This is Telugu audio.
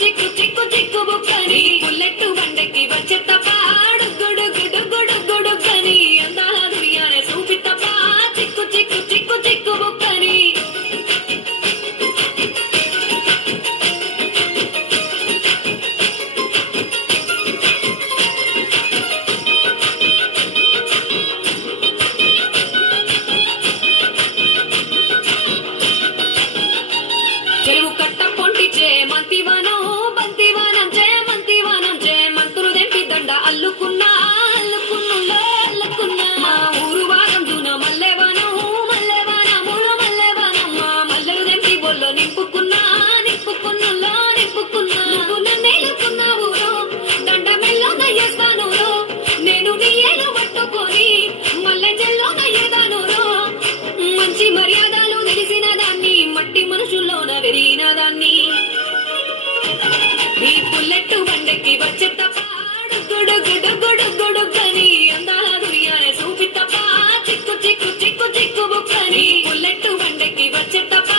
చిక్కు చిక్కు చిక్కు బుక్కని బుల్లెట్ బండకి వచ్చే తప్ప గుడు గుడు గుడు గుడు గని అందాల దునియానే చూపి తప్ప చిక్కు చిక్కు చిక్కు చిక్కు బుక్కని చెరువు కట్ట పొంటిచే మంతివానం బంతివానం చే మంతివానం చే మంతులు దెంపి దండ అల్లుకున్నా అల్లుకున్నులో అల్లుకున్నా మా ఊరు వారం జూన మల్లెవానం మల్లెవానములో మల్లెవానమ్మ మల్లెలు దెంపి బొల్లో నింపుకున్నా నింపుకున్నులో నింపుకున్నా నువ్వు నన్నేలుకున్నావు దండ మెల్లో నయ్యేస్తాను నేను నీ ఏలు పట్టుకొని మల్లె జల్లో నయ్యేదాను మంచి మర్యాదలు తెలిసిన దాన్ని మట్టి మనుషుల్లోన వెరిగిన దాన్ని ఈ బుల్లెట్ బండకి వచ్చే తప్ప గుడు గుడు గుడు గుడు గని అందాల దునియానే చూపి తప్ప చిక్కు చిక్కు చిక్కు చిక్కు బుక్కని బుల్లెట్ బండకి వచ్చే తప్ప